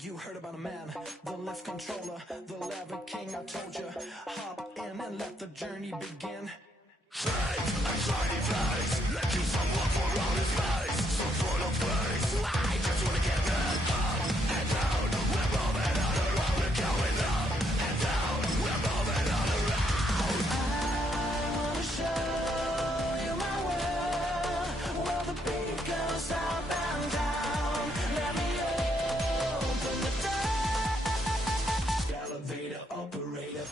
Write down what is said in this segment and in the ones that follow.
You heard about a man, the lift controller, the lever king, I told you. Hop in and let the journey begin. Straight and shiny face, let you someone for all his face. So full of face, I just wanna get that up and down. We're moving on around, we're going up and down. We're moving on around. I wanna show you my world, where the beat goes up and down. Let me open the door. Elevator operator.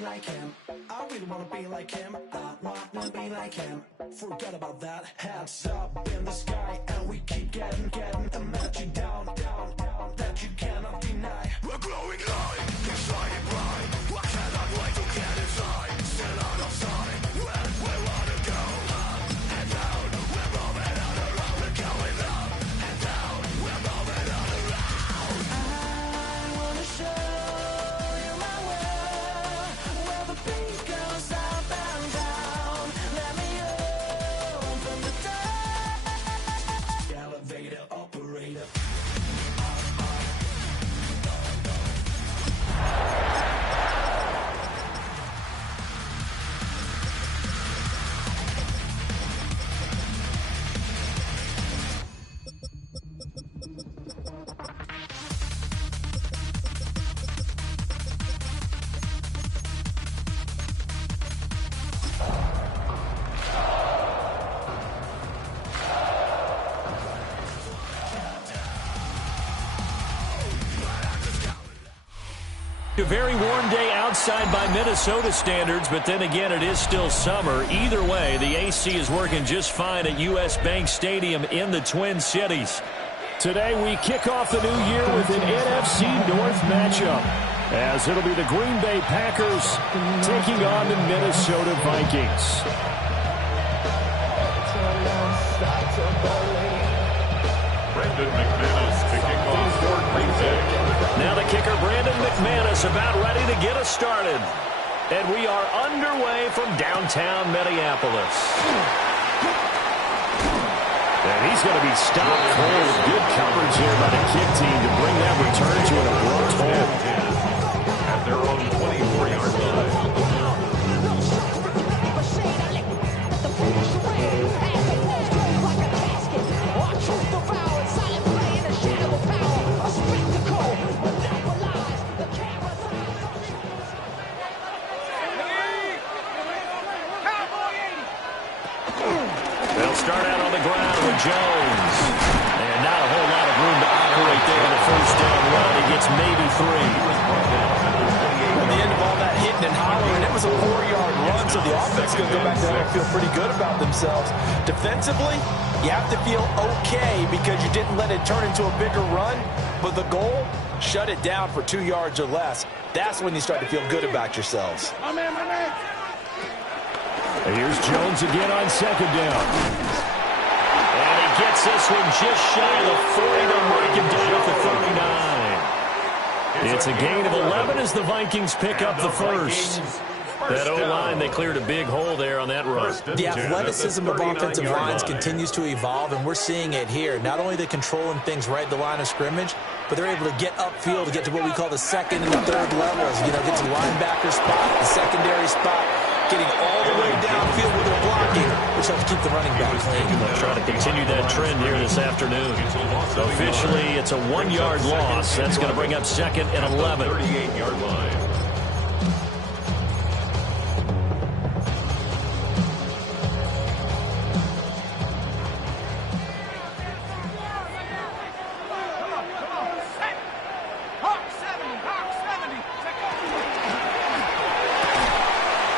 Like him. I really wanna be like him. I wanna be like him. Forget about that. Hats up in the sky, and we keep getting, and let you down, that you cannot deny. We're glowing light, we're shining bright. I cannot wait to get inside. Still out of sight, when we wanna go up and down. We're moving on around, we're going up and down. We're moving on around. I wanna show you my world, where the beat goes up and down. Let me open the door. Elevator operator. A very warm day outside by Minnesota standards, but then again, it is still summer. Either way, the AC is working just fine at U.S. Bank Stadium in the Twin Cities. Today, we kick off the new year with an NFC North matchup, as it'll be the Green Bay Packers taking on the Minnesota Vikings. Brandon McManus kicking off for Green Bay. Now the kicker, Brandon McManus, about ready to get us started. And we are underway from downtown Minneapolis. And he's going to be stopped cold. Good coverage here by the kick team to bring that return to an abrupt halt. At their own 24-yard line. Start out on the ground with Jones. And not a whole lot of room to operate there in the first down run. He gets maybe 3. At the end of all that hitting and hollering, it was a 4-yard run, so the offense is going to go back there and feel pretty good about themselves. Defensively, you have to feel okay because you didn't let it turn into a bigger run, but the goal, shut it down for 2 yards or less. That's when you start to feel good about yourselves. And here's Jones again on second down. And he gets this one just shy of the 40 to break it down at the 39. It's a gain of 11 as the Vikings pick up the first. That O-line, they cleared a big hole there on that run. The athleticism of offensive lines continues to evolve, and we're seeing it here. Not only are they controlling things right at the line of scrimmage, but they're able to get upfield to get to what we call the second and the third levels. You know, get to the linebacker spot, the secondary spot, getting all the way downfield with their blocking, which helps keep the running back clean. Trying to continue that trend here this afternoon. Officially, it's a 1-yard loss. That's going to bring up second and 11. 38-yard line.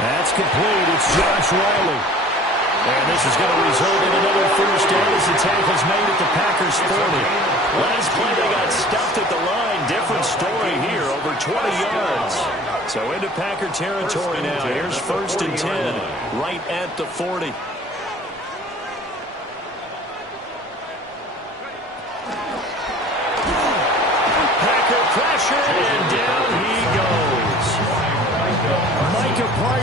That's complete. It's Josh Riley. And this is going to result in another first down as the tackle's made at the Packers 40. Last play, they got stuffed at the line. Different story here, over 20 yards. So into Packer territory now. Here's first and 10, right at the 40.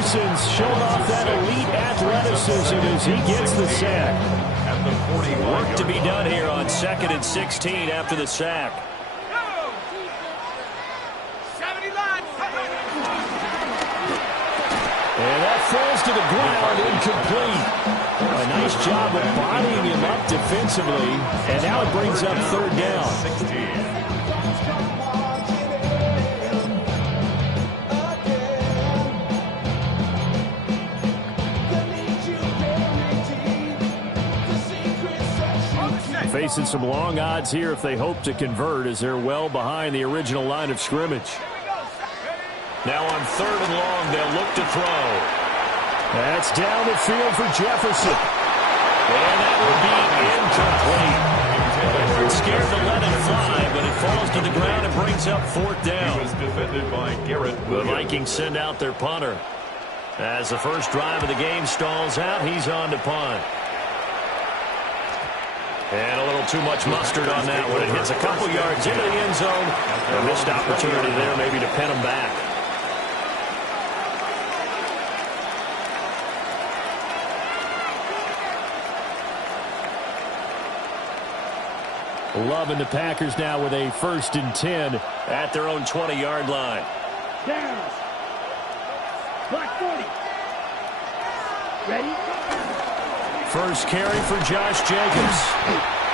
Jefferson's showing off that elite athleticism as he gets the sack. At the 41. Work to be done here on 2nd and 16 after the sack. And that falls to the ground, incomplete. A nice job of bodying him up defensively, and now it brings up 3rd down. 16. Facing some long odds here if they hope to convert, as they're well behind the original line of scrimmage. Now on 3rd and long, they'll look to throw. That's down the field for Jefferson. And that would be incomplete. They weren't scared to let it fly, but it falls to the ground and brings up 4th down. He was defended by Garrett The Williams. Vikings send out their punter. As the first drive of the game stalls out, he's on to punt. And a little too much mustard on that one. It hits a couple yards into the end zone. A missed opportunity there maybe to pin him back. Love and the Packers now with a 1st and 10 at their own 20-yard line. Down. Black 40. Ready? First carry for Josh Jacobs.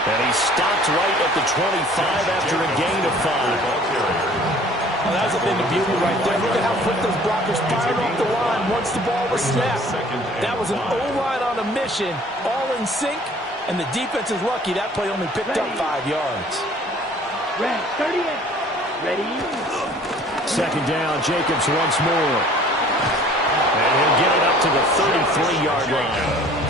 And he stopped right at the 25 after a gain of 5. Oh, that's a thing of beauty right there. Look at how quick those blockers fired off the line once the ball was snapped. That was an O-line on a mission, all in sync, and the defense is lucky that play only picked up 5 yards. Red, 38. Ready? 2nd down, Jacobs once more. And he'll get it up to the 33-yard line.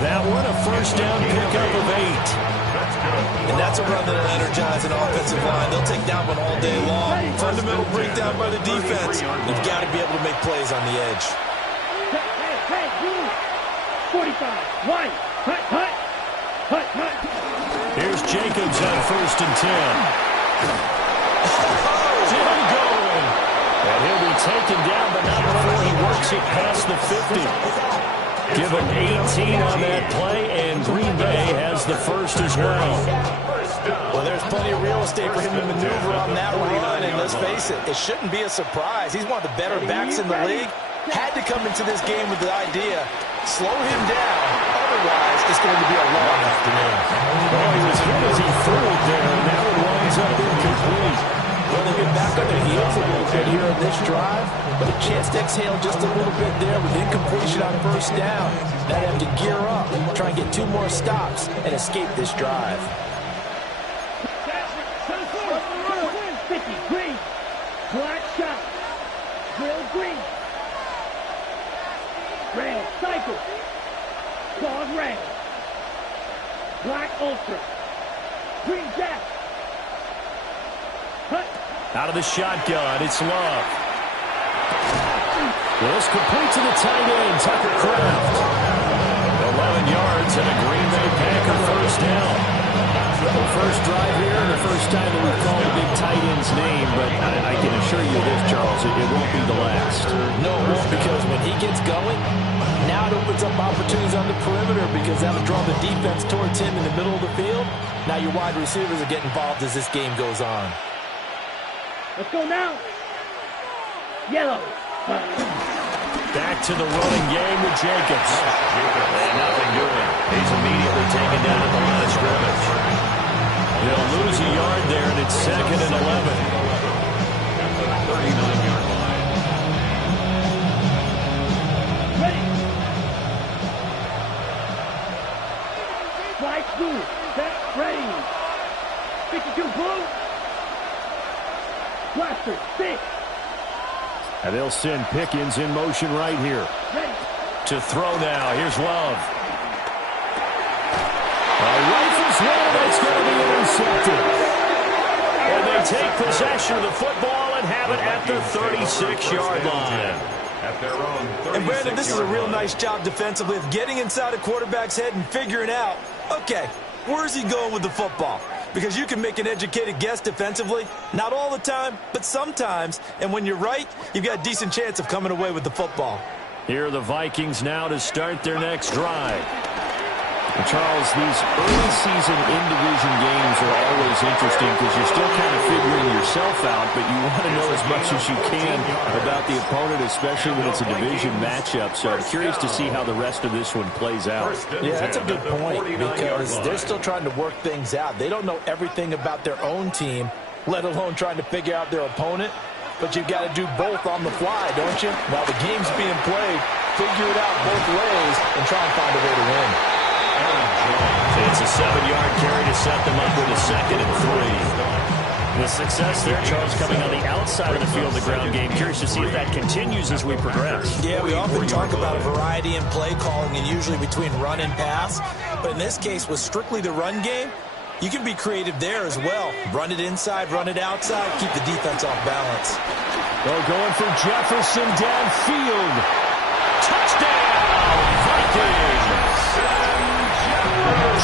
That one, a 1st down pickup of 8. And that's a run that'll energize an offensive line. They'll take that one all day long. Fundamental breakdown by the defense. You've got to be able to make plays on the edge. Hey, you. 45. One. Hut, hut. Hut, hut. Here's Jacobs on 1st and 10. Still going. And he'll be taken down, but not before he works it past the 50. Give him 18 on that play, and Green Bay has the first as well. Well, there's plenty of real estate for him to maneuver on that run, and let's face it, it shouldn't be a surprise. He's one of the better backs in the league. Had to come into this game with the idea, slow him down, otherwise it's going to be a long afternoon. Well, he was hit as he threw it there, and now it winds up incomplete. Well, they get back on their heels a little bit here on this drive, but a chance to exhale just a little bit there with incompletion on 1st down. Now they have to gear up, try and get 2 more stops, and escape this drive. 50. Green. Black shot. Grill green. Red. Cycle. Dog red. Black ultra. Green jack. Hut. Out of the shotgun, it's Love. This complete to the tight end, Tucker Kraft. 11 yards and a Green Bay Packer 1st down. The first drive here, and the first time that we've called a big tight end's name, but I can assure you this, Charles, it won't be the last. No, it won't, because when he gets going, now it opens up opportunities on the perimeter because that'll draw the defense towards him in the middle of the field. Now your wide receivers will get involved as this game goes on. Let's go now. Yellow. Back to the running game with Jacobs. And nothing doing. He's immediately taken down at the line of scrimmage. They'll lose a yard there, and it's 2nd and 11. At the 39-yard line. Ready. Fly blue. Set. Ready. 52 blue. Blaster. 6. And they'll send Pickens in motion right here. Ready. To throw now. Here's Love. Rifles one, that's going to be intercepted. And they take possession of the football and have it at the 36-yard line. At their own 36-yard And Brandon, this is a real nice job defensively of getting inside a quarterback's head and figuring out, okay, where's he going with the football? Because you can make an educated guess defensively. Not all the time, but sometimes. And when you're right, you've got a decent chance of coming away with the football. Here are the Vikings now to start their next drive. And Charles, these early season in-division games are always interesting because you're still kind of figuring yourself out, but you want to know as much as you can about the opponent, especially when it's a division matchup. So I'm curious to see how the rest of this one plays out. Yeah, that's a good point because they're still trying to work things out. They don't know everything about their own team, let alone trying to figure out their opponent. But you've got to do both on the fly, don't you? While the game's being played, figure it out both ways and try and find a way to win. It's a 7-yard carry to set them up with a 2nd and 3. The success there, Charles, coming on the outside of the field, the ground game. Curious to see if that continues as we progress. Yeah, we often talk about a variety in play calling and usually between run and pass. But in this case, with strictly the run game, you can be creative there as well. Run it inside, run it outside, keep the defense off balance. Well, going for Jefferson downfield. Touchdown, Vikings!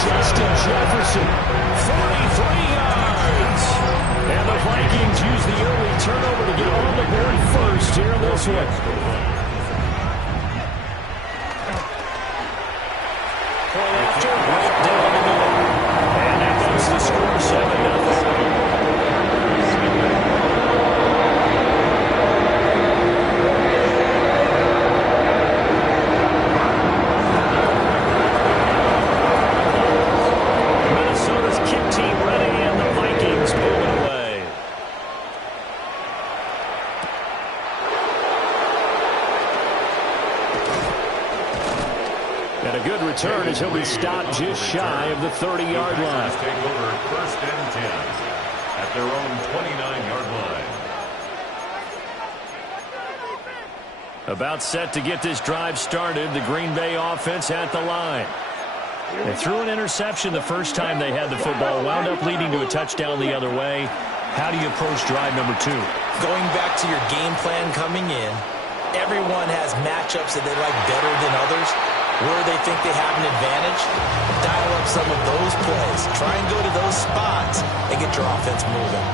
Justin Jefferson, 43 yards. And the Vikings use the early turnover to get on the board first here in this one. Point after, right down the middle. And that goes to score 7-0. Return as he'll be stopped just shy of the 30-yard line. Take over 1st and 10 at their own 29-yard line. About set to get this drive started. The Green Bay offense at the line. They threw an interception the first time they had the football. Wound up leading to a touchdown the other way. How do you approach drive number 2? Going back to your game plan coming in, everyone has matchups that they like better than others. Where they think they have an advantage, dial up some of those plays. Try and go to those spots and get your offense moving.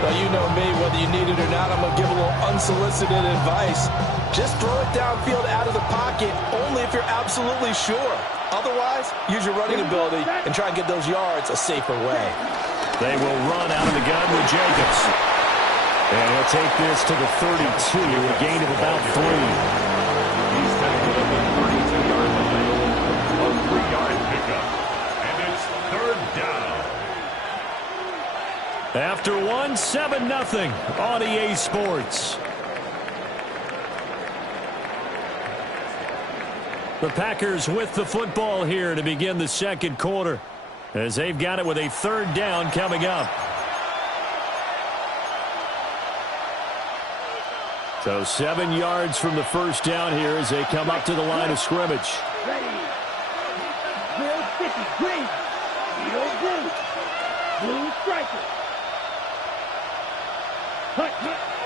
Well, you know me, whether you need it or not, I'm going to give a little unsolicited advice. Just throw it downfield out of the pocket only if you're absolutely sure. Otherwise, use your running ability and try and get those yards a safer way. They will run out of the gun with Jacobs. And he'll take this to the 32, a gain of about 3. He's tackled at the 32-yard line. A 3-yard pickup. And it's 3rd down. After 1, 7-0 on EA Sports. The Packers with the football here to begin the second quarter, as they've got it with a 3rd down coming up. So 7 yards from the first down here as they come up to the line of scrimmage. Ready. Real sticky. Green. Real blue. Blue striker.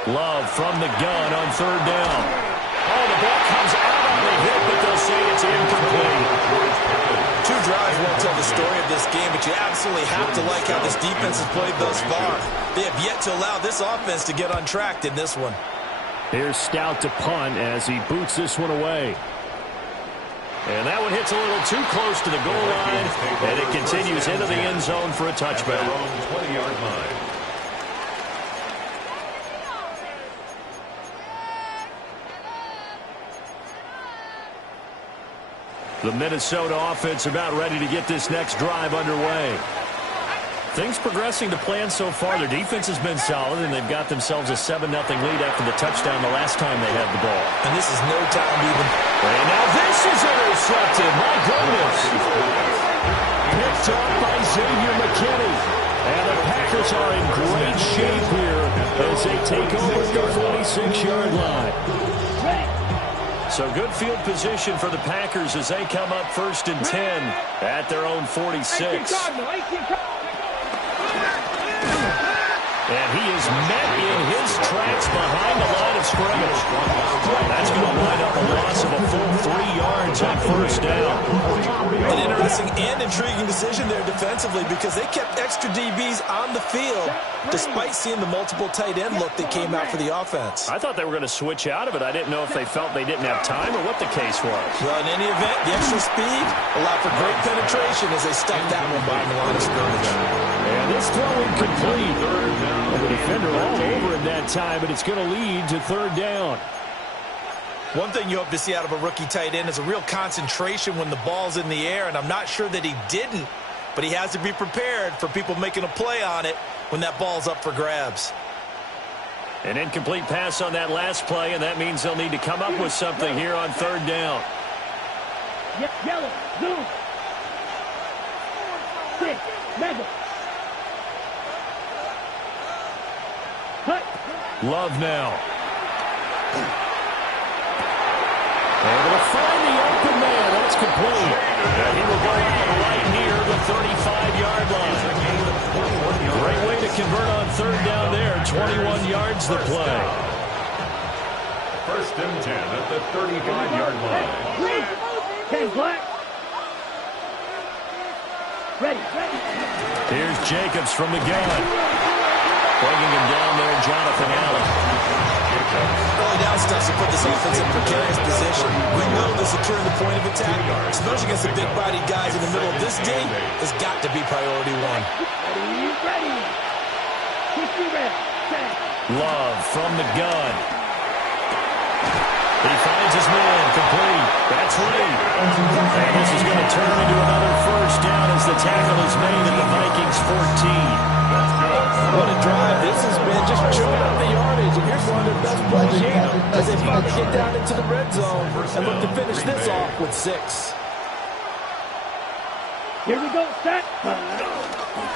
Love from the gun on 3rd down. Oh, the ball comes out on the hit, but they'll say it's incomplete. 2 drives won't tell the story of this game, but you absolutely have to like how this defense has played thus far. They have yet to allow this offense to get untracked in this one. Here's Stout to punt as he boots this one away. And that one hits a little too close to the goal line, and it continues into the end zone for a touchback. 20-yard line. The Minnesota offense about ready to get this next drive underway. Things progressing to plan so far. Their defense has been solid, and they've got themselves a 7-0 lead after the touchdown the last time they had the ball. And this is no time to even... And now this is intercepted. My goodness. Picked up by Xavier McKinney. And the Packers are in great shape here as they take over the 46-yard line. So good field position for the Packers as they come up 1st and 10 at their own 46. And he is met in his tracks behind the line of scrimmage. That's going to wind up a loss of a full 3 yards on 1st down. An embarrassing and intriguing decision there defensively because they kept extra DBs on the field despite seeing the multiple tight end look that came out for the offense. I thought they were going to switch out of it. I didn't know if they felt they didn't have time or what the case was. Well, in any event, the extra speed allowed for great penetration as they stuck that one behind the line of scrimmage. And this throw incomplete. And the defender all over him that time, but it's going to lead to third down. One thing you hope to see out of a rookie tight end is a real concentration when the ball's in the air, and I'm not sure that he didn't, but he has to be prepared for people making a play on it when that ball's up for grabs. An incomplete pass on that last play, and that means they'll need to come up with something here on third down. Yellow, zoom. 6, mega. Cut. Love now. Able to find the open man. That's complete. And he will go out right near the 35-yard line. Great way to convert on third down there. 21 yards the play. First and 10 at the 35-yard line. 10 black. Ready. Here's Jacobs from the gun. Bringing him down there, Jonathan Allen. Early down stuff to put this offense in precarious position. We know the securing the point of attack, especially against the big-bodied guys in the middle of this game, has got to be priority one. Ready. Love from the gun. He finds his man, complete. That's Lee. And this is going to turn into another first down as the tackle is made at the Vikings 14. What a drive this has been, just chewing up the yardage. And here's one of their best plays yet as they finally get down into the red zone and look to finish this off with 6. Here we go, set.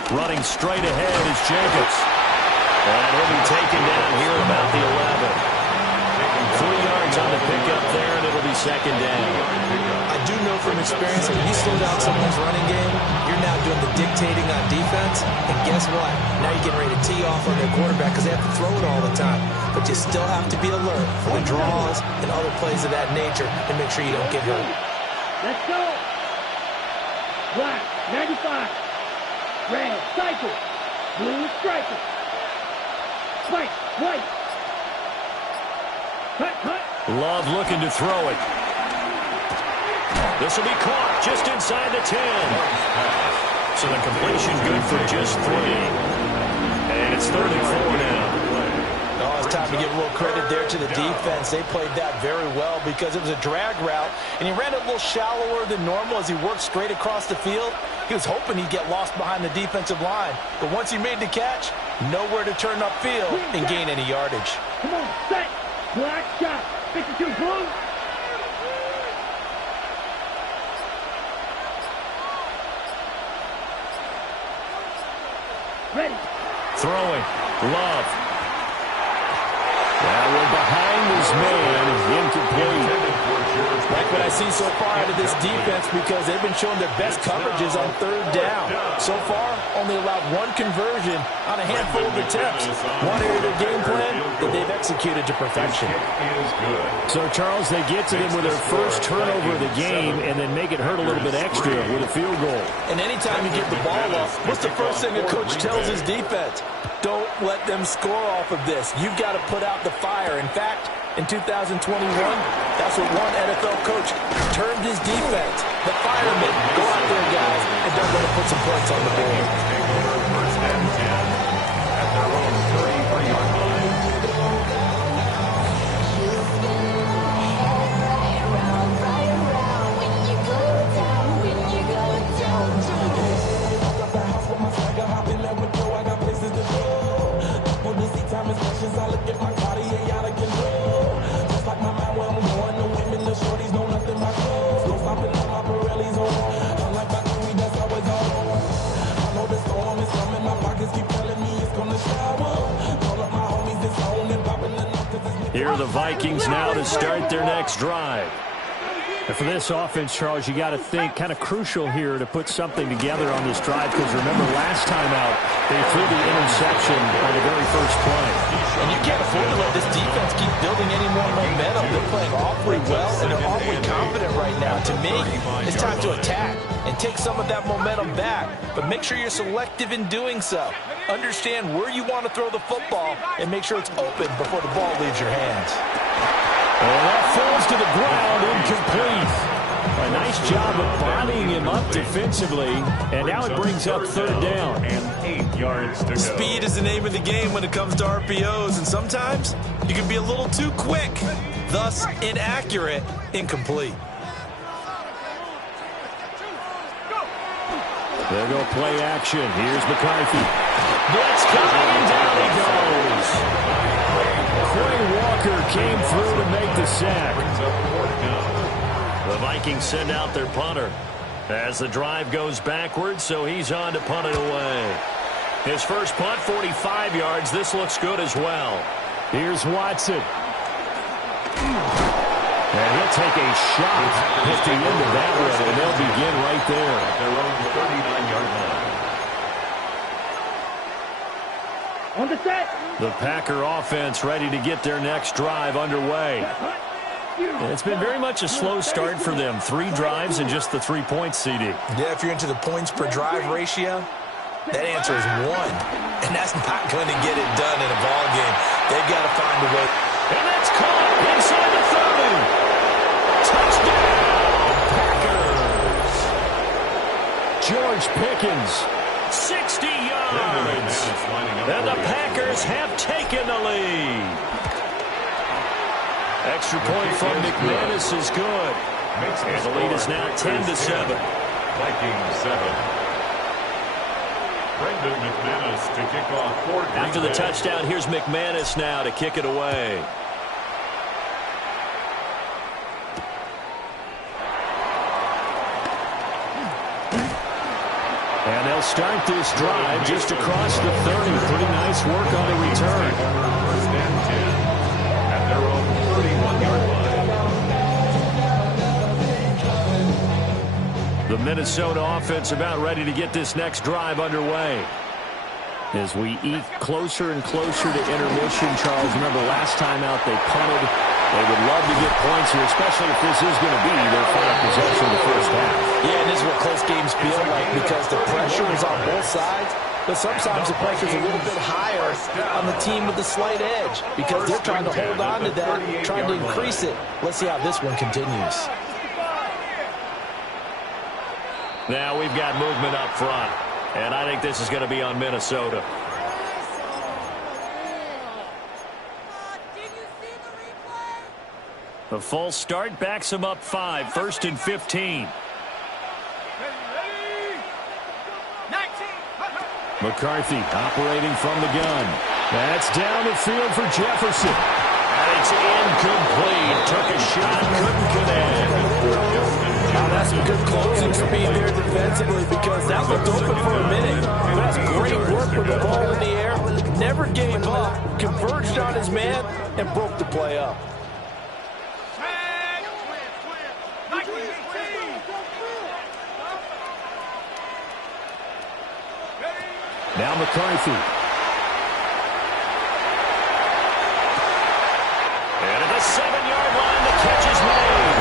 Running straight ahead is Jacobs. And he'll be taken down here at about the 11. 3 yards on the pickup there, and it'll be second down. I do know from experience, when you slow down someone's running game, you're now doing the dictating on defense, and guess what? Now you're getting ready to tee off on their quarterback because they have to throw it all the time. But you still have to be alert for the draws and other plays of that nature and make sure you don't get hurt. Let's go. Black, 95. Red, cycle. Blue, striker. White, white. Cut. Love looking to throw it. This will be caught just inside the 10. So the completion good for just 3. And it's 3rd and 4 now. Oh, it's time to give a little credit there to the defense. They played that very well because it was a drag route, and he ran it a little shallower than normal as he worked straight across the field. He was hoping he'd get lost behind the defensive line, but once he made the catch, nowhere to turn upfield and gain any yardage. Come on, set. Black shot. 52 blue. Ready. Throwing. Love. That one behind his man is incomplete. Like what I see so far out of this defense because they've been showing their best coverages on third down. So far, only allowed 1 conversion on a handful of attempts. One area of their game plan that they've executed to perfection. So, Charles, they get to them with their first turnover of the game and then make it hurt a little bit extra with a field goal. And anytime you get the ball up, what's the first thing a coach tells his defense? Don't let them score off of this. You've got to put out the fire. In fact, in 2021, that's what one NFL coach termed his defense. The firemen. Go out there, guys, and don't let them put some points on the board. First and 10 at their own 33-yard line. Here are the Vikings now to start their next drive. And for this offense, Charles, you got to think kind of crucial here to put something together on this drive, because remember last time out, they threw the interception on the very first play. And you can't afford to let this defense keep building any more momentum. They're playing awfully well, and they're awfully confident right now. To me, it's time to attack and take some of that momentum back, but make sure you're selective in doing so. Understand where you want to throw the football and make sure it's open before the ball leaves your hands. And that falls to the ground, incomplete. A nice job of bodying him up defensively, and now it brings up third down. And 8 yards to go. Speed is the name of the game when it comes to RPOs, and sometimes you can be a little too quick, thus inaccurate, incomplete. There go play action. Here's McCarthy. Blitz coming, and down he goes. Quay Walker came through to make the sack. The Vikings send out their punter as the drive goes backwards, so he's on to punt it away. His first punt, 45 yards. This looks good as well. Here's Watson. And he'll take a shot at the end of that one, and they'll begin right there. Their own 39-yard line. On the set. The Packer offense ready to get their next drive underway. And it's been very much a slow start for them. 3 drives and just the 3 points, CD. Yeah, if you're into the points per drive ratio, that answer is 1. And that's not going to get it done in a ball game. They've got to find a way. And that's caught inside the 30. Touchdown, Packers. George Pickens, 60 yards. And the Packers have taken the lead. Extra point from McManus is good. And the lead is now 10-7. Vikings 7. Brendan McManus to kick off for Green After the Bay. touchdown, here's McManus now to kick it away. And they'll start this drive just across the 30. Pretty nice work on the return. First and 10 at their own 31-yard line. The Minnesota offense about ready to get this next drive underway. As we eke closer and closer to intermission, Charles, remember last time out they punted. They would love to get points here, especially if this is going to be their final possession of the first half. Yeah, and this is what close games feel like because the pressure is on both sides, but sometimes the pressure is a little bit higher on the team with the slight edge because they're trying to hold on to that, trying to increase it. Let's see how this one continues. Now we've got movement up front, and I think this is going to be on Minnesota. The false start backs him up 5, 1st and 15. McCarthy operating from the gun. That's down the field for Jefferson. And it's incomplete. Took a shot, couldn't connect. Now that's some good closing speed there defensively because that looked open for a minute. That's great work with the ball in the air. Never gave up, converged on his man, and broke the play up. Now McCarthy. And at the 7-yard line, the catch is made.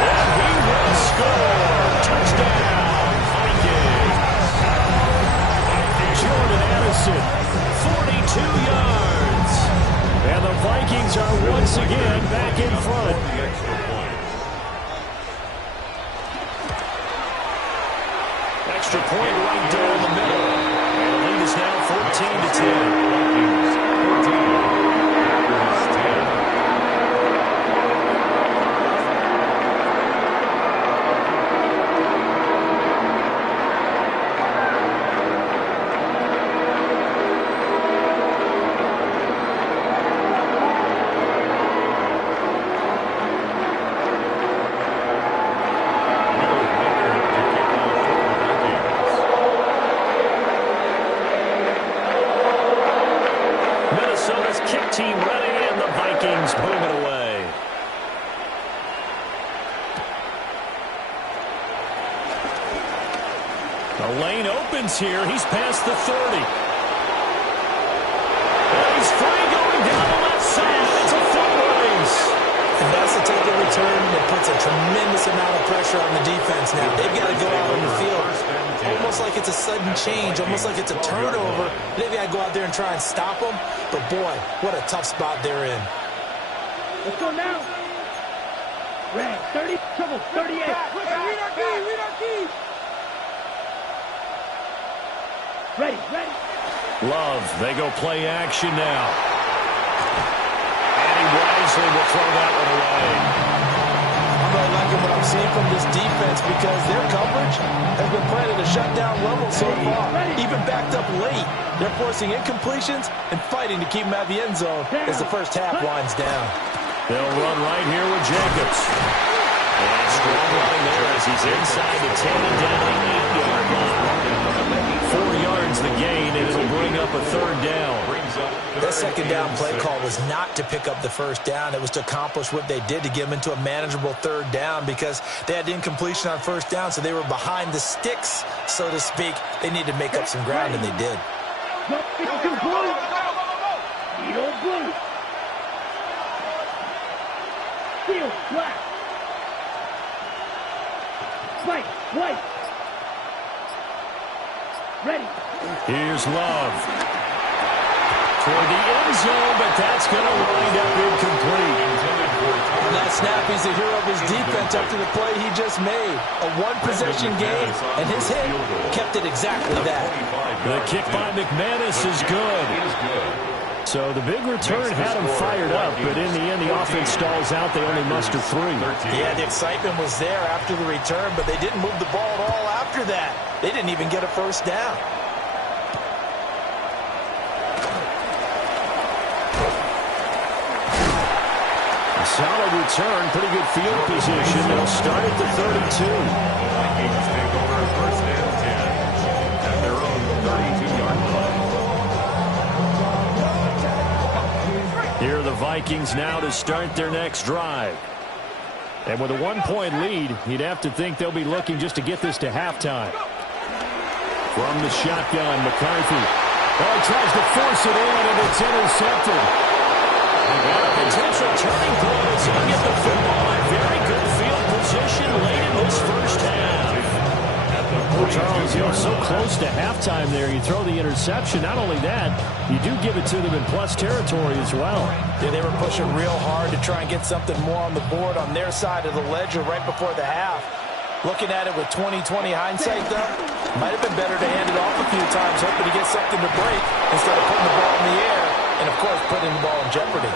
And he will score. Touchdown, Vikings. Jordan Addison, 42 yards. And the Vikings are once again back in front. Extra point right down the middle. And the lead is now 14-10. Minnesota's kick team ready, and the Vikings boom it away. The lane opens here. He's past the 30. And he's free going down the left side. It's a foot race. And that's the type of return that puts a tremendous amount of pressure on the defense now. They've got to go out on the field almost like it's a sudden change, almost like it's a turnover. They've got to go out there and try and stop them. But, boy, what a tough spot they're in. Let's go now. Red, 30, trouble, 38. Read our key. Ready. Love, they go play action now. And he wisely will throw that one away. I'm really liking what I'm seeing from this defense because their coverage has been playing at a shutdown level so far. Even backed up late, they're forcing incompletions and fighting to keep them out of the end zone as the first half winds down. They'll run right here with Jacobs. And strong line there as he's inside the 10 and down the 8-yard line. 4 yards the gain, and it'll bring up a third down. That second down play call was not to pick up the first down. It was to accomplish what they did to get them into a manageable third down because they had incompletion on first down, so they were behind the sticks, so to speak. They needed to make up some ground, and they did. Blue. Field, black. White. Ready. Here's Love. Toward the end zone, but that's going to wind up incomplete. On that snap, he's a hero of his defense after the play he just made. A one-possession game, and his hit kept it exactly that. The kick by McManus is good. So the big return had him fired up, but in the end, the offense stalls out. They only muster 3. Yeah, the excitement was there after the return, but they didn't move the ball at all after that. They didn't even get a first down. A solid return, pretty good field position. They'll start at the 32. Vikings take over first and 10 at their own 32-yard line. Here are the Vikings now to start their next drive. And with a 1-point lead, you'd have to think they'll be looking just to get this to halftime. From the shotgun, McCarthy. Oh, tries to force it in, and it's intercepted. And a potential turning point as he'll get the football in very good field position late in this first half. Well, Charles, so close to halftime there. You throw the interception. Not only that, you do give it to them in plus territory as well. Yeah, they were pushing real hard to try and get something more on the board on their side of the ledger right before the half. Looking at it with 20/20 hindsight, though, might have been better to hand it off a few times, hoping to get something to break instead of putting the ball in the air and, of course, putting the ball in jeopardy.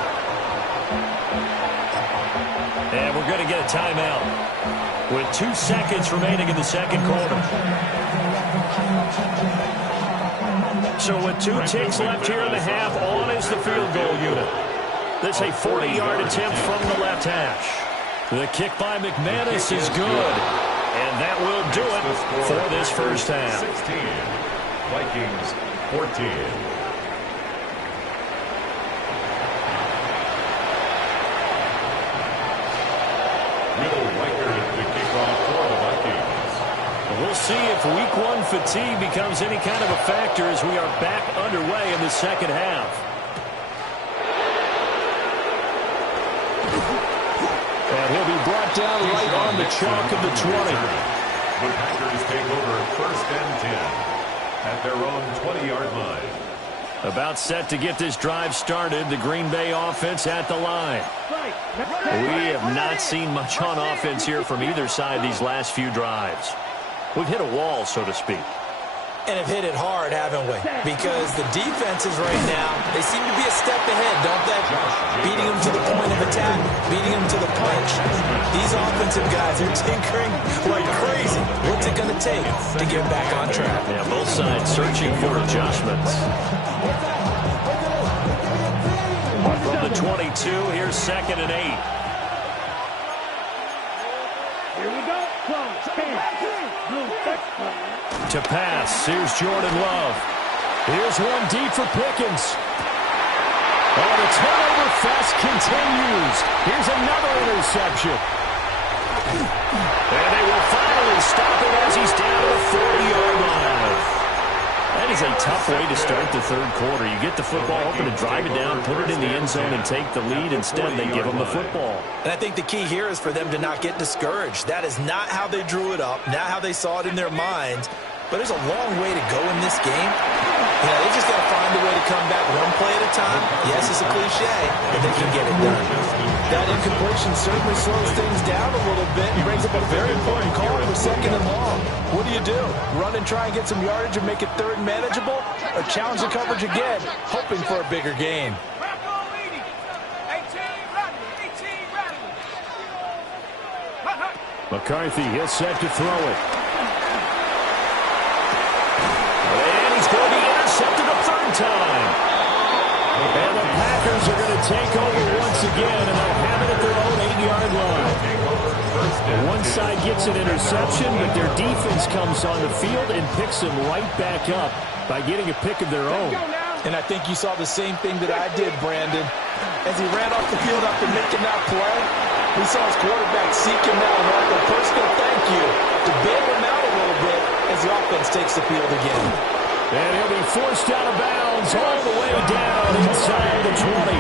And we're going to get a timeout with 2 seconds remaining in the second quarter. So with 2 ticks left here in the half, on is the field goal unit. This a 40-yard attempt from the left hash. The kick by McManus is good. And that will do it for this first half. 16, Vikings 14. We'll see if week 1 fatigue becomes any kind of a factor as we are back underway in the second half. And he'll be brought down right on the chalk of the 20. The Packers take over first and 10 at their own 20-yard line. About set to get this drive started, the Green Bay offense at the line. We have not seen much on offense here from either side these last few drives. We've hit a wall, so to speak. And have hit it hard, haven't we? Because the defenses right now, they seem to be a step ahead, don't they? Beating them to the point of attack, beating them to the punch. These offensive guys are tinkering like crazy. What's it going to take to get back on track? Yeah, both sides searching for adjustments. From the 22, here's 2nd and 8. Here we go. To pass, here's Jordan Love. Here's one deep for Pickens. Oh, the turnover fest continues. Here's another interception. And they will finally stop it as he's down to the 40-yard line. is a tough way to start the third quarter. You get the football, hoping to drive it down, put it in the end zone, and take the lead. Instead, they give them the football. And I think the key here is for them to not get discouraged. That is not how they drew it up, not how they saw it in their minds. But there's a long way to go in this game. They just got to find a way to come back one play at a time. Yes, it's a cliche, but they can get it done. That incompletion certainly slows things down a little bit and brings up a very important call for second and long. What do? Run and try and get some yardage and make it third and manageable? Or challenge the coverage again, hoping for a bigger gain? McCarthy, he'll set to throw it. And he's going to be intercepted a third time. And the Packers are going to take over once again, and they'll have it at their own 8-yard line. One side gets an interception, but their defense comes on the field and picks them right back up by getting a pick of their own. And I think you saw the same thing that I did, Brandon. As he ran off the field after making that play, we saw his quarterback seek him out and offer a personal thank you to bail him out a little bit as the offense takes the field again. And he'll be forced out of bounds all the way down inside the 20.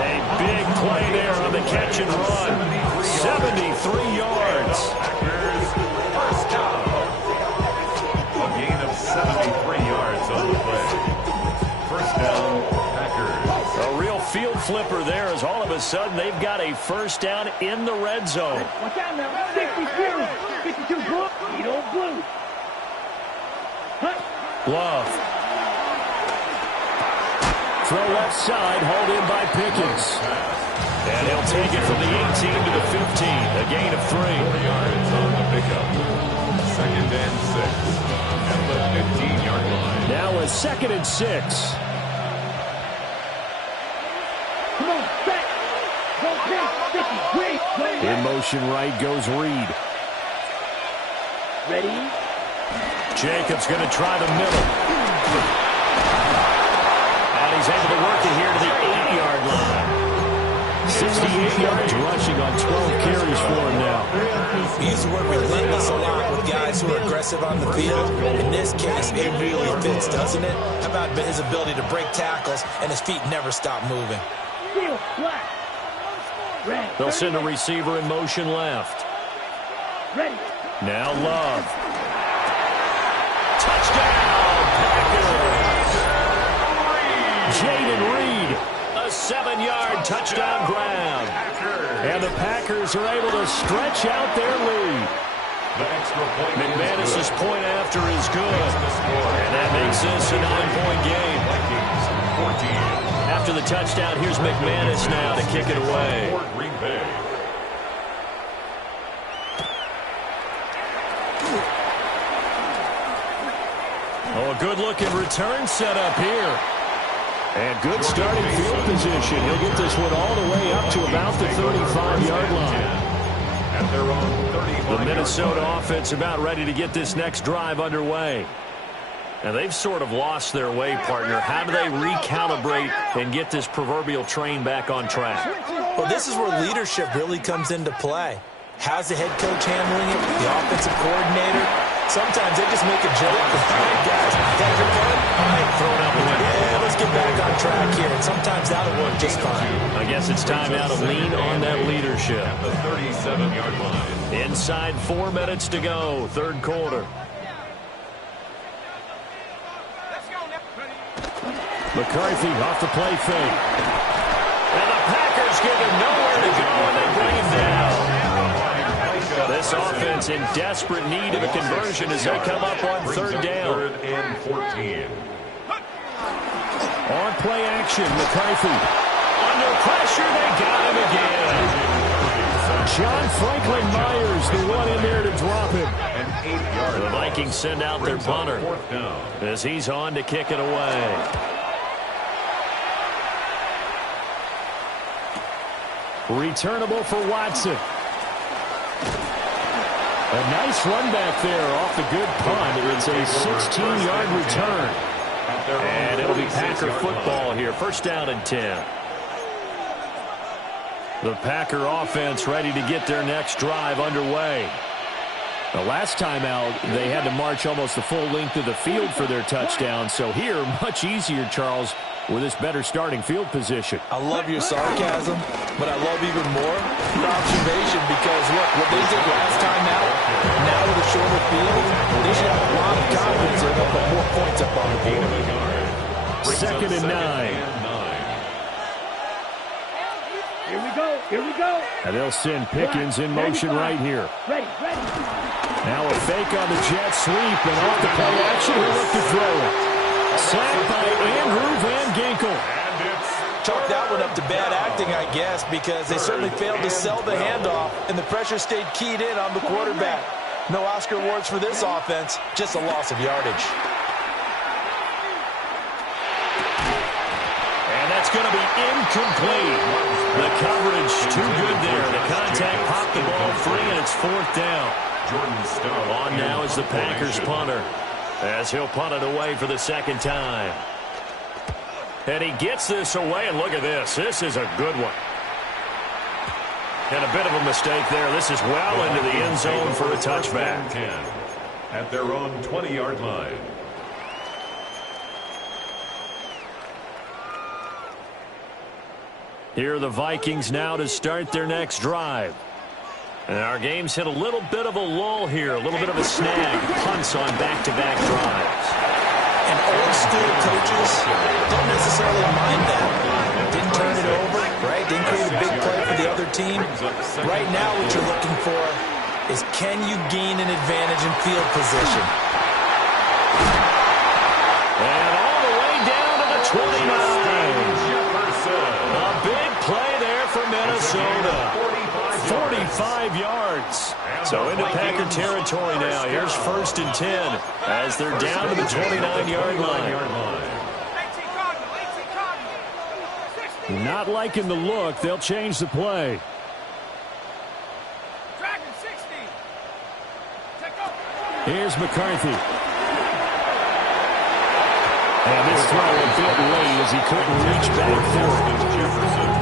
A big play there on the catch and run. 73 yards. First down. A gain of 73 yards on the play. First down, Packers. A real field flipper there as all of a sudden they've got a first down in the red zone. Watch out now. 52 blue. You don't blue. Love. Throw left side, hauled in by Pickens. And he'll take it from the 18 to the 15. A gain of 3. 4 yards on the pickup. Second and 6. At the 15-yard line. Now a 2nd and 6. Come on, back. Go back. In motion right goes Reed. Ready? Jacobs going to try the middle. And he's able to work it here to the 8-yard line. 68 yards rushing on 12 carries for him now. He used to work relentless a lot with guys who are aggressive on the field. In this case, it really fits, doesn't it? How about his ability to break tackles and his feet never stop moving? They'll send a receiver in motion left. Ready. Now Love. Touchdown, Packers! Jaden Reed, a 7-yard touchdown grab. And the Packers are able to stretch out their lead. McManus's point after is good. And that makes this a 9-point game. After the touchdown, here's McManus now to kick it away. Oh, a good-looking return set up here. And good starting field position. He'll get this one all the way up to about the 35-yard line. The Minnesota offense about ready to get this next drive underway. Now, they've sort of lost their way, partner. How do they recalibrate and get this proverbial train back on track? Well, this is where leadership really comes into play. How's the head coach handling it? The offensive coordinator? Sometimes they just make a joke. All right, guys, that your fun? All right, throw it out the window. Yeah, let's get back on track here. And sometimes that'll work just fine. I guess it's time now to lean on that leadership. At the 37-yard line. Inside 4 minutes to go, third quarter. McCarthy off the play fake. And the Packers give him nowhere to go, and they bring him down. This offense in desperate need of a conversion as they come up on third down. Third and 14. On play action, McCarthy. Under pressure, they got him again. John Franklin Myers, the one in there to drop him. An 8-yard. The Vikings send out their punter as he's on to kick it away. Returnable for Watson. A nice run back there off the good punt. It's a 16-yard return. And it'll be Packer football here. First down and 10. The Packer offense ready to get their next drive underway. The last time out, they had to march almost the full length of the field for their touchdown. So here, much easier, Charles, with this better starting field position. I love your sarcasm, but I love even more your observation because, look, what they did last time out, now with a shorter field, they should have a lot of confidence they're going to put more points up on the board. Second and 9. Here we go. Here we go. And they'll send Pickens in motion right here. Ready, ready. Now a fake on the jet sweep, and off the play action, he'll look to throw it. Sacked by Andrew Van Ginkel. Chalk that one up to bad acting, I guess, because they certainly failed to sell the handoff, and the pressure stayed keyed in on the quarterback. No Oscar awards for this offense, just a loss of yardage. And that's going to be incomplete. The coverage too good there. The contact popped the ball free, and it's fourth down. On now is the Packers punter, as he'll punt it away for the second time. And he gets this away, and look at this. This is a good one. And a bit of a mistake there. This is well into the end zone for a touchback. At their own 20-yard line. Here are the Vikings now to start their next drive. And our game's hit a little bit of a lull here, a little bit of a snag. Punts on back-to-back drives. And old-school coaches don't necessarily mind that. Didn't turn it over, right? Didn't create a big play for the other team. Right now what you're looking for is can you gain an advantage in field position? And all the way down to the 29. A big play there for Minnesota. 45 yards. So into Packer territory now. Here's first and 10 as they're down to the 29-yard line. Not liking the look. They'll change the play. Here's McCarthy. And this throw a bit late as he couldn't reach back for it.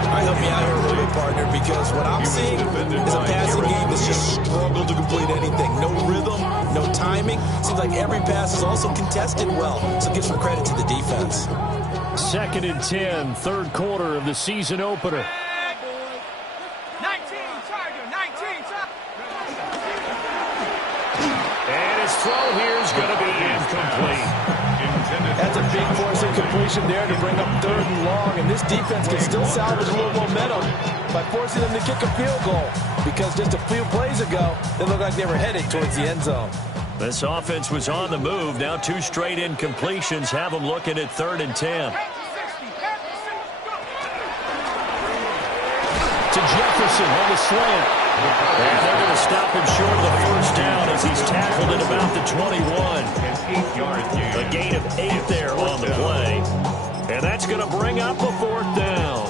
All right, help me out here a little bit, partner, because what I'm seeing is a passing game that's just struggled to complete anything. No rhythm, no timing. Seems like every pass is also contested well, so give some credit to the defense. Second and 10, third quarter of the season opener. 19, Charger, 19, Charger. And his throw here is going to be incomplete. That's a big force incompletion there to bring up third and long, and this defense can still salvage a little momentum by forcing them to kick a field goal, because just a few plays ago, they looked like they were headed towards the end zone. This offense was on the move. Now two straight incompletions have them looking at third and 10. To Jefferson on the slant. And they're going to stop him short of the first down as he's tackled at about the 21. A gain of 8 there on the play. And that's going to bring up a fourth down.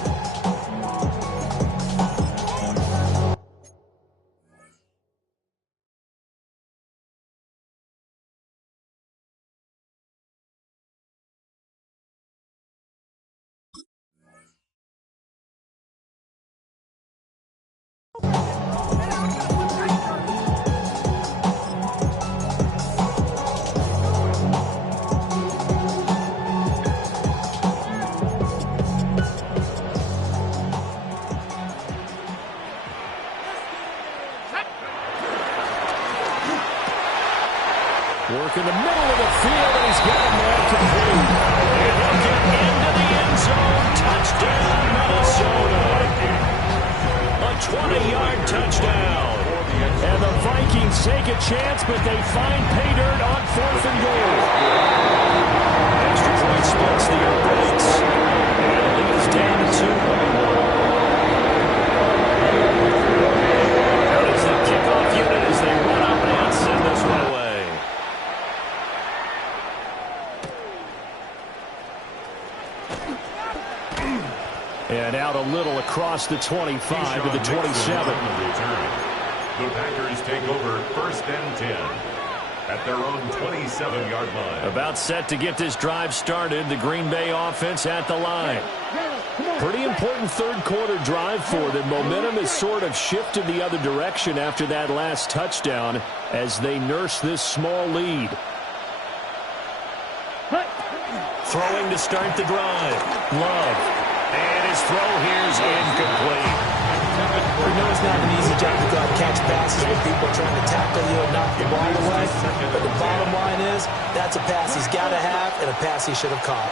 Work in the middle of the field, and he's got him there complete. And he'll get into the end zone. Touchdown, Minnesota. A 20-yard touchdown. And the Vikings take a chance, but they find pay dirt on fourth and goal. Extra point splits the airbags. And it leads down to 2. Now it's the kickoff unit as they run up and send this one away. And out a little across the 25 to the 27. The Packers take over first and 10 at their own 27-yard line. About set to get this drive started. The Green Bay offense at the line. Pretty important third-quarter drive for them. Momentum has sort of shifted the other direction after that last touchdown as they nurse this small lead. Throwing to start the drive. Love. And his throw here is incomplete. We know it's not an easy job to go out and catch passes when people are trying to tackle you and knock the ball away. But the bottom line is, that's a pass he's got to have and a pass he should have caught.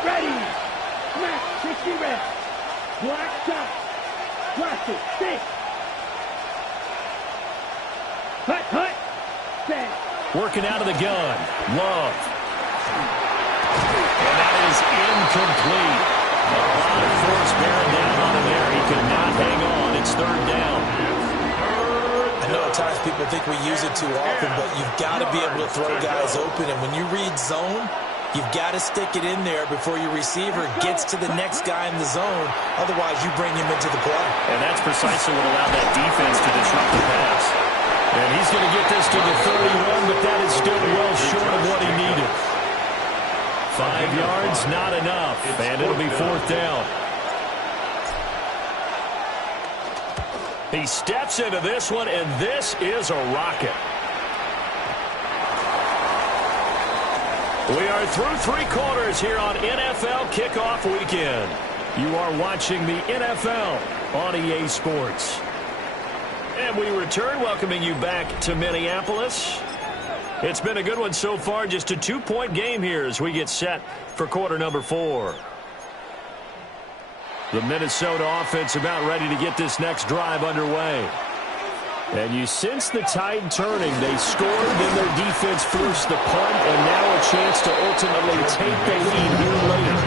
Ready. Smack. 60 reps. Block top. Watch it. Stay. Hut. Stay. Working out of the gun. Love. And that is incomplete. A lot of force bearing down on him there. He could not hang on. It's third down. I know at times people think we use it too often, but you've got to be able to throw guys open. And when you read zone, you've got to stick it in there before your receiver gets to the next guy in the zone. Otherwise, you bring him into the play. And that's precisely what allowed that defense to disrupt the pass. And he's going to get this to the 31, but that is still well short of what he needed. 5 yards, not enough, and it'll be fourth down. He steps into this one, and this is a rocket. We are through 3 quarters here on NFL Kickoff Weekend. You are watching the NFL on EA Sports. And we return, welcoming you back to Minneapolis. It's been a good one so far, just a 2-point game here as we get set for quarter number 4. The Minnesota offense about ready to get this next drive underway. And you sense the tide turning. They scored, then their defense forced the punt, and now a chance to ultimately take the lead here later.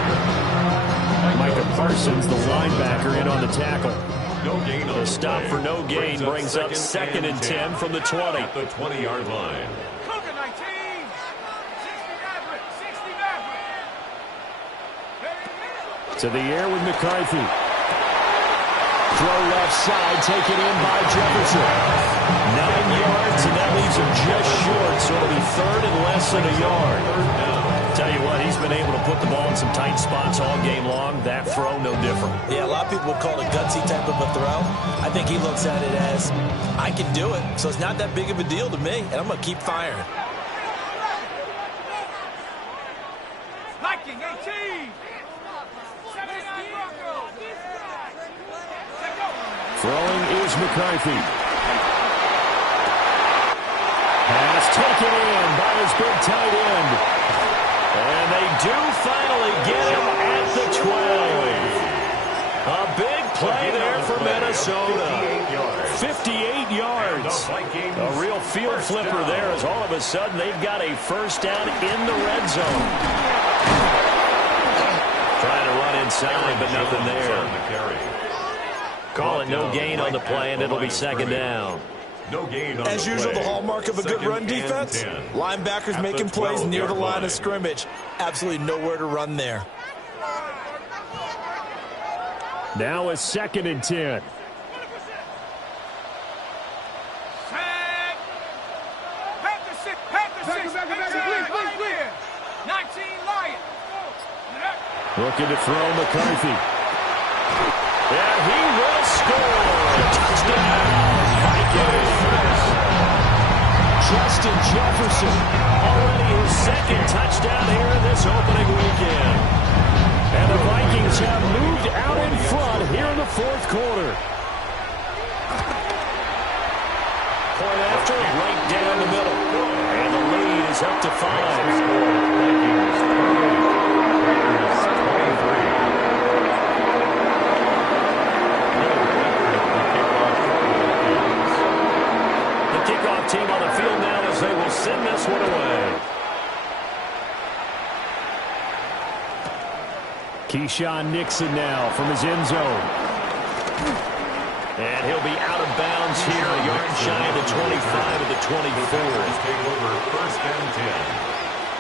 Micah Parsons, the linebacker, in on the tackle. The stop for no gain brings up 2nd and 10 from the 20. At the 20-yard line. To the air with McCarthy. Throw left side, taken in by Jefferson. 9 yards, and that leaves him just short, so it'll be third and less than a yard. Tell you what, he's been able to put the ball in some tight spots all game long. That throw, no different. Yeah, a lot of people would call it a gutsy type of a throw. I think he looks at it as, I can do it, so it's not that big of a deal to me, and I'm going to keep firing. Viking 18. Throwing is McCarthy. Pass taken in by his big tight end. And they do finally get him at the 12. A big play there for Minnesota. 58 yards. A real field flipper there as all of a sudden they've got a first down in the red zone. Trying to run inside, but nothing there. Call it no gain on the play, and it'll be second down. No gain on As usual, the hallmark of a good run defense, linebackers making plays near the line of scrimmage. Absolutely nowhere to run there. Now a 2nd and 10. Looking to throw McCarthy. And he will score. Touchdown, Vikings. Justin Jefferson, already his 2nd touchdown here in this opening weekend. And the Vikings have moved out in front here in the 4th quarter. Point after, right down the middle. And the lead is up to 5. Team on the field now as they will send this one away. Keyshawn Nixon now from his end zone. And he'll be out of bounds here, a yard shy of the 25 of the 24. Take over 1st and 10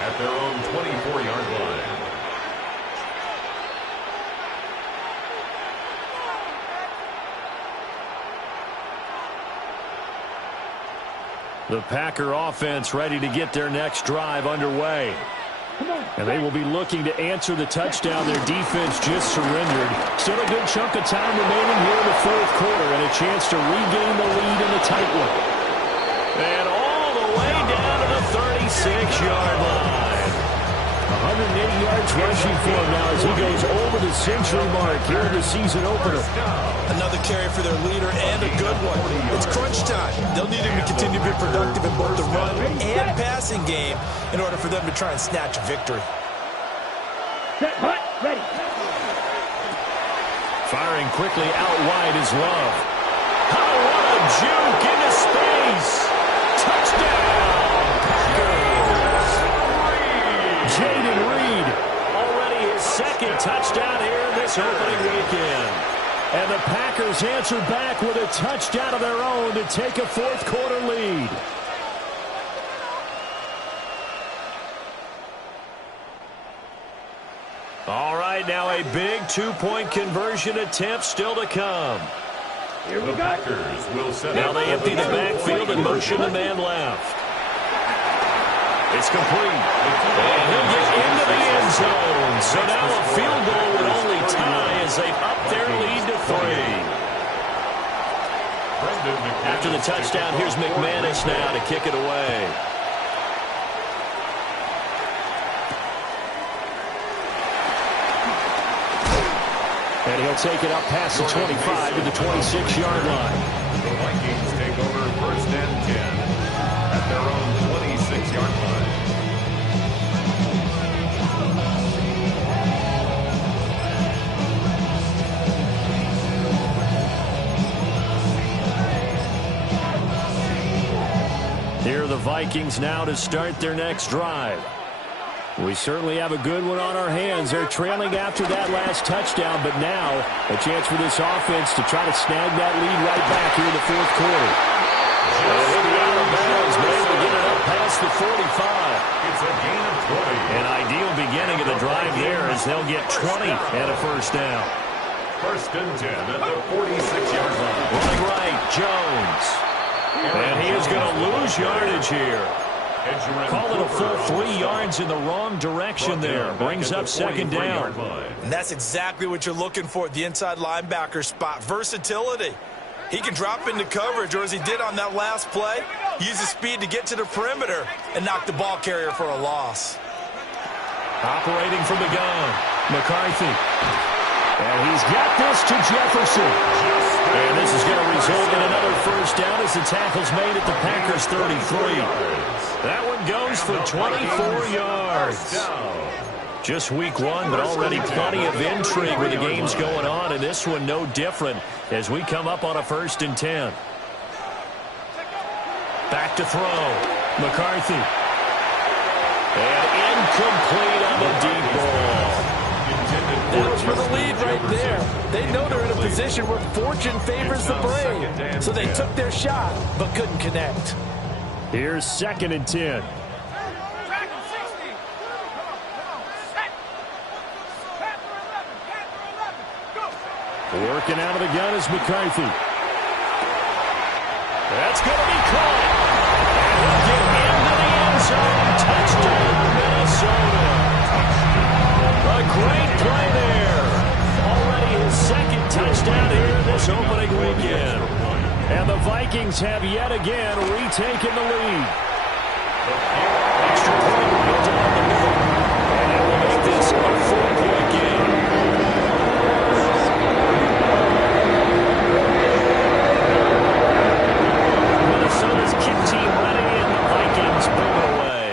at their own 24-yard line. The Packer offense ready to get their next drive underway. And they will be looking to answer the touchdown their defense just surrendered. Still a good chunk of time remaining here in the fourth quarter and a chance to regain the lead in the tight one. And all the way down to the 36-yard line. 180 yards rushing for him now as he goes over the century mark here in the season opener. Another carry for their leader and a good one. It's crunch time. They'll need him to continue to be productive in both the run and passing game in order for them to try and snatch a victory. Set, hut, ready. Firing quickly out wide is Love. Oh, what a juke into space. Touchdown. Jaden Reed, already his second touchdown here in this opening weekend. And the Packers answer back with a touchdown of their own to take a fourth quarter lead. All right, now a big two-point conversion attempt still to come. Here we The go. Packers will set Now up they empty the for backfield and motion the man left. It's complete. And he'll get into the end zone. So now a field goal would only tie as they up their lead to 3. After the touchdown, here's McManus now to kick it away. And he'll take it up past the 25 to the 26-yard line. The Vikings take over first and 10 at their own 26-yard line. Here are the Vikings now to start their next drive. We certainly have a good one on our hands. They're trailing after that last touchdown, but now a chance for this offense to try to snag that lead right back here in the fourth quarter. He'll be out of bounds, but able to get it up past the 45. It's a gain of 20. An ideal beginning of the drive there as they'll get 20 and a first down. First and 10 at the 46-yard line. Running right, Jones. And he is going to lose yardage here. Call it a full 3 yards in the wrong direction there. Brings up second down. And that's exactly what you're looking for at the inside linebacker spot. Versatility. He can drop into coverage, or as he did on that last play, use his speed to get to the perimeter and knock the ball carrier for a loss. Operating from the gun, McCarthy. And he's got this to Jefferson. And this is going to result in another first down as the tackle's made at the Packers 33. That one goes for 24 yards. Just week one, but already plenty of intrigue with the games going on, and this one no different as we come up on a first and 10. Back to throw. McCarthy. And incomplete on the deep ball. That was for the lead right there. They know they're in a position where fortune favors the brave. So they took their shot, but couldn't connect. Here's second and 10. Working out of the gun is McCarthy. That's going to be caught. And he'll get into the end zone. Touchdown, Minnesota. A great play there. Already his second touchdown here this opening weekend. And the Vikings have yet again retaken the lead. Extra point built along the middle. And it will make this a 4-point game. Minnesota's kick team ready, and the Vikings bring it away.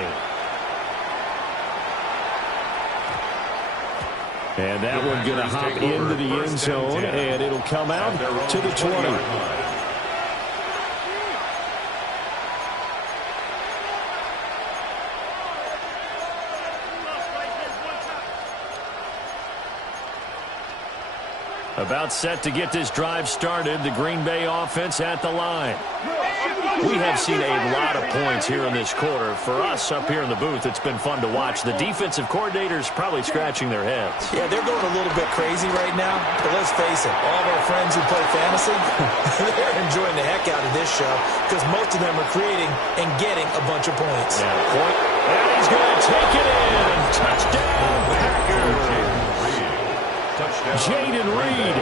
And that one going to hop into the end zone, and it'll come out to the 20. About set to get this drive started, the Green Bay offense at the line. We have seen a lot of points here in this quarter. For us up here in the booth, it's been fun to watch. The defensive coordinators probably scratching their heads. Yeah, they're going a little bit crazy right now. But let's face it, all of our friends who play fantasy, they're enjoying the heck out of this show because most of them are creating and getting a bunch of points. Yeah, point. And he's going to take it in. Jaden Reed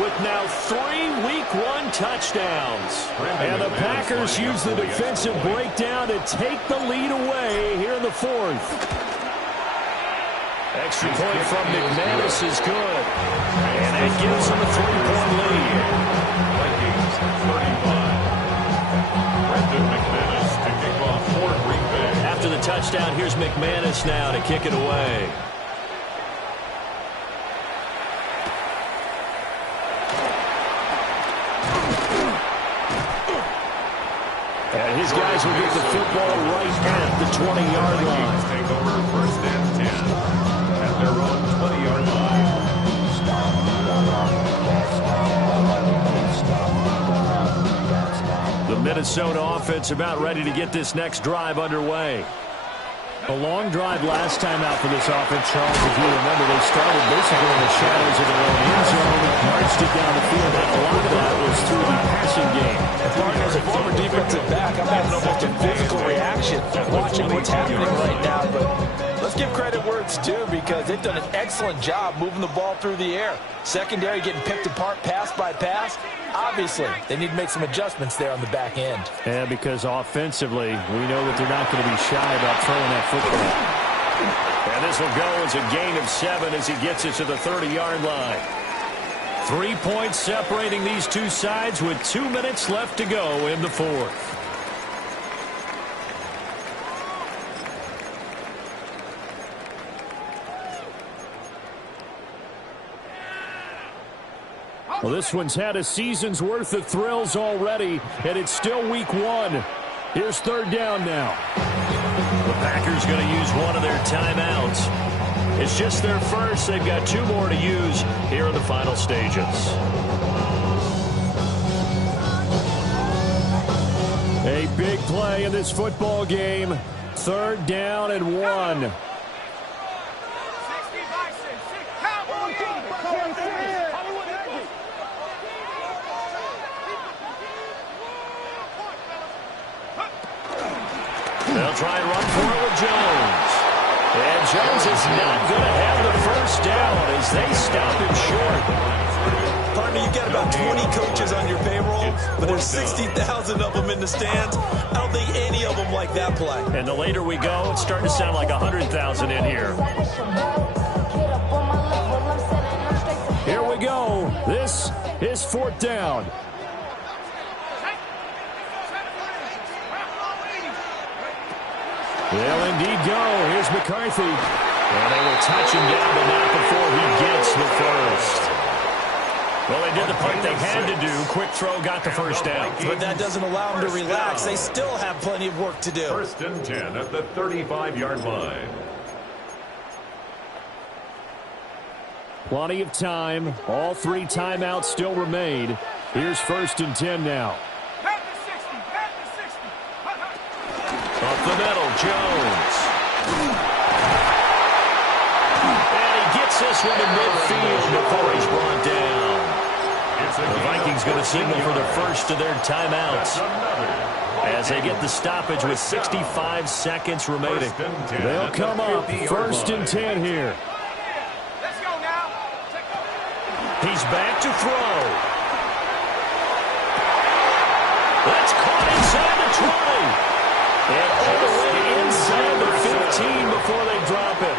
with now 3 Week 1 touchdowns. And the Packers use the defensive breakdown to take the lead away here in the 4th. Extra point from McManus is good. And that gives them a 3-point lead. Vikings 35. Brendan McManus to kick off for Green Bay. After the touchdown, here's McManus now to kick it away. And his guys will get the football right at the 20-yard line. Take over 1st and 10 at their own 20-yard line. The Minnesota offense about ready to get this next drive underway. A long drive last time out for this offense, Charles. If you remember, they started basically in the shadows of their own end zone, marched it down the field. A lot of that was through the passing game. As a former defensive back, I'm having almost a physical reaction watching what's happening right now. But let's give credit where it's due, because they've done an excellent job moving the ball through the air. Secondary getting picked apart pass by pass. Obviously, they need to make some adjustments there on the back end. And because offensively, we know that they're not going to be shy about throwing that football. And this will go as a gain of 7 as he gets it to the 30-yard line. 3 points separating these two sides with 2 minutes left to go in the 4th. Well, this one's had a season's worth of thrills already, and it's still Week 1. Here's 3rd down now. The Packers going to use one of their timeouts. It's just their first. They've got 2 more to use here in the final stages. A big play in this football game. 3rd down and 1. They'll try and run for it with Jones. And Jones is not going to have the first down as they stop him short. Partner, you've got about 20 coaches on your payroll, but there's 60,000 of them in the stands. I don't think any of them like that play. And the later we go, it's starting to sound like 100,000 in here. Here we go. This is 4th down. They'll indeed go. Here's McCarthy. And they will touch him down, but not before he gets the first. Well, they did the part they had to do. Quick throw, got the first down. But that doesn't allow them to relax. They still have plenty of work to do. 1st and 10 at the 35-yard line. Plenty of time. All 3 timeouts still remain. Here's 1st and 10 now. Up the middle, Jones. And he gets this one in midfield before he's brought down. The Vikings going to signal for the first of their timeouts as they get the stoppage with 65 seconds remaining. They'll come up 1st and 10 here. He's back to throw. That's caught inside the 20. And all the way inside the 15 before they drop it.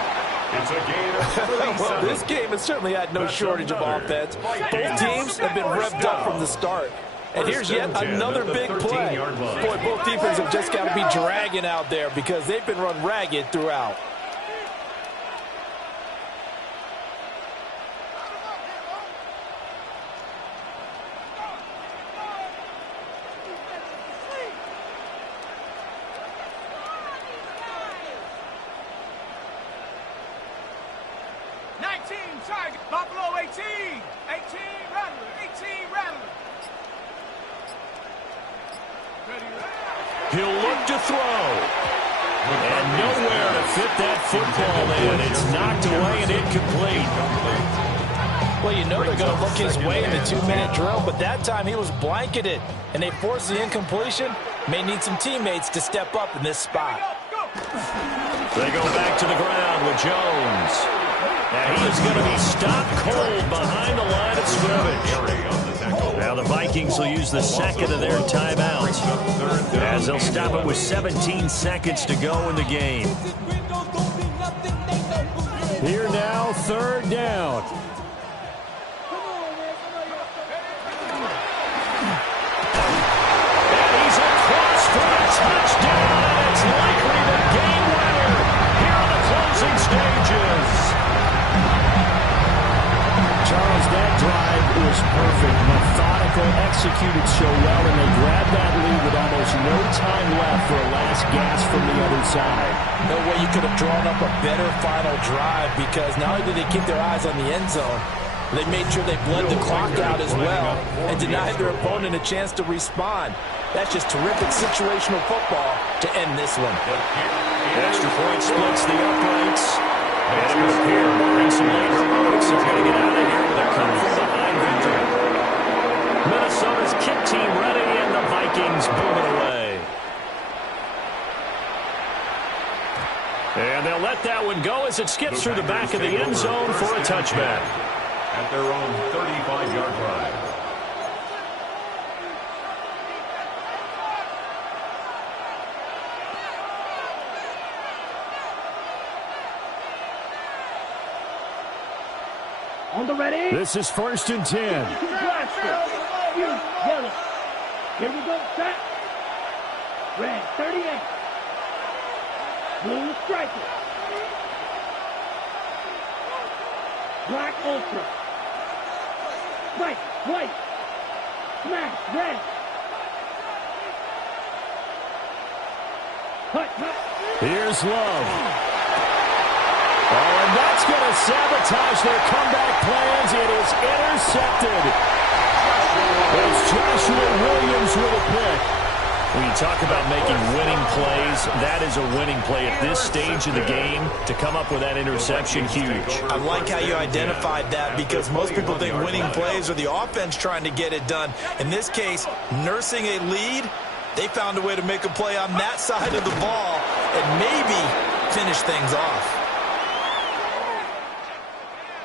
It's a gain of 37. Well, this game has certainly had no shortage of offense. Both teams have been revved up from the start. And here's yet another big play. Boy, both defenses have just got to be dragging out there because they've been run ragged throughout. Buffalo 18. 18 Rattler. 18 Rattler. He'll look to throw. And nowhere to fit that football in. It's knocked away and incomplete. Well, you know they're going to look his way in the 2-minute drill, but that time he was blanketed, and they forced the incompletion. May need some teammates to step up in this spot. They go back to the ground with Jones. And he is going to be stopped cold behind the line of scrimmage. Now the Vikings will use the second of their timeouts as they'll stop it with 17 seconds to go in the game. Here now, third down. And he's across for a touchdown, and it's likely the game winner here in the closing stages. Charles, that drive was perfect. Methodical, executed so well, and they grabbed that lead with almost no time left for a last gasp from the other side. No way you could have drawn up a better final drive, because not only did they keep their eyes on the end zone, they made sure they bled the clock out as well and denied their opponent a chance to respond. That's just terrific situational football to end this one. Extra point splits the uprights. And it would appear, barring some late heroics, they're going to get out of here with a come-from-behind victory. Minnesota's kick team ready, and the Vikings boom it away. And they'll let that one go as it skips through the back of the end zone for a touchback. At their own 35-yard line. On the ready. This is 1st and 10. Yellow. Here we go. Set. Red 38. Blue striker. Black ultra. White. Smash. Red. Cut. Here's Love. Oh, and that's going to sabotage their comeback plans. It is intercepted. It's Joshua Williams with a pick. When you talk about making winning plays, that is a winning play at this stage of the game. To come up with that interception, huge. I like how you identified that, because most people think winning plays are the offense trying to get it done. In this case, nursing a lead, they found a way to make a play on that side of the ball and maybe finish things off.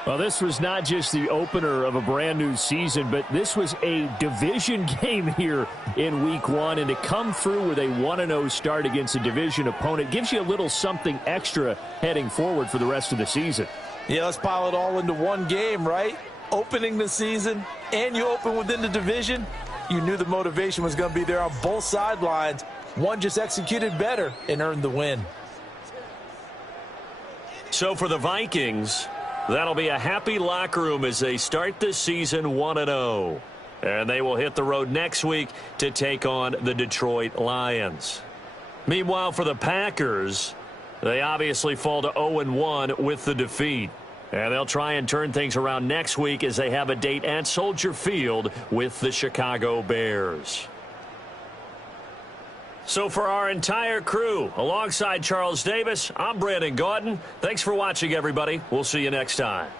Well, this was not just the opener of a brand new season, but this was a division game here in Week 1, and to come through with a 1-0 start against a division opponent gives you a little something extra heading forward for the rest of the season. Yeah, let's pile it all into one game, right? Opening the season, and you open within the division. You knew the motivation was going to be there on both sidelines. One just executed better and earned the win. So for the Vikings, that'll be a happy locker room as they start this season 1-0. And they will hit the road next week to take on the Detroit Lions. Meanwhile, for the Packers, they obviously fall to 0-1 with the defeat. And they'll try and turn things around next week as they have a date at Soldier Field with the Chicago Bears. So for our entire crew, alongside Charles Davis, I'm Brandon Gaudin. Thanks for watching, everybody. We'll see you next time.